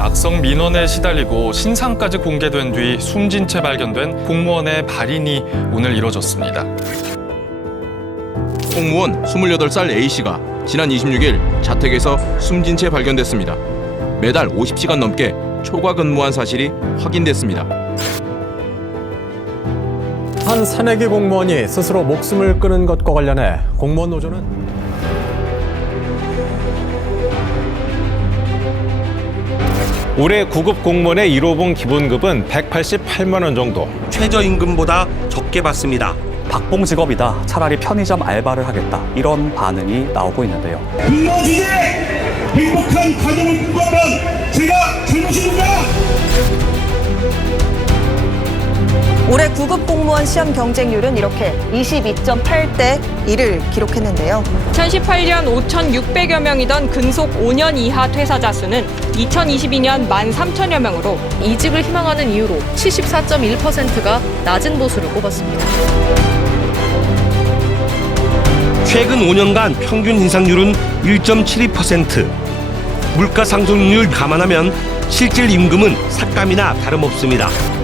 악성 민원에 시달리고 신상까지 공개된 뒤 숨진 채 발견된 공무원의 발인이 오늘 이뤄졌습니다. 공무원 28살 A씨가 지난 26일 자택에서 숨진 채 발견됐습니다. 매달 50시간 넘게 초과 근무한 사실이 확인됐습니다. 한 새내기 공무원이 스스로 목숨을 끊은 것과 관련해 공무원 노조는 올해 9급 공무원의 1호봉 기본급은 188만 원 정도. 최저임금보다 적게 받습니다. 박봉 직업이다. 차라리 편의점 알바를 하겠다. 이런 반응이 나오고 있는데요. 근로지에 행복한 가정을 꿈꾸면 제가 잘못입니 올해 9급 공무원 시험 경쟁률은 이렇게 22.8대 1을 기록했는데요. 2018년 5,600여 명이던 근속 5년 이하 퇴사자 수는 2022년 13,000여 명으로 이직을 희망하는 이유로 74.1%가 낮은 보수를 꼽았습니다. 최근 5년간 평균 인상률은 1.72%. 물가 상승률 감안하면 실질 임금은 삭감이나 다름없습니다.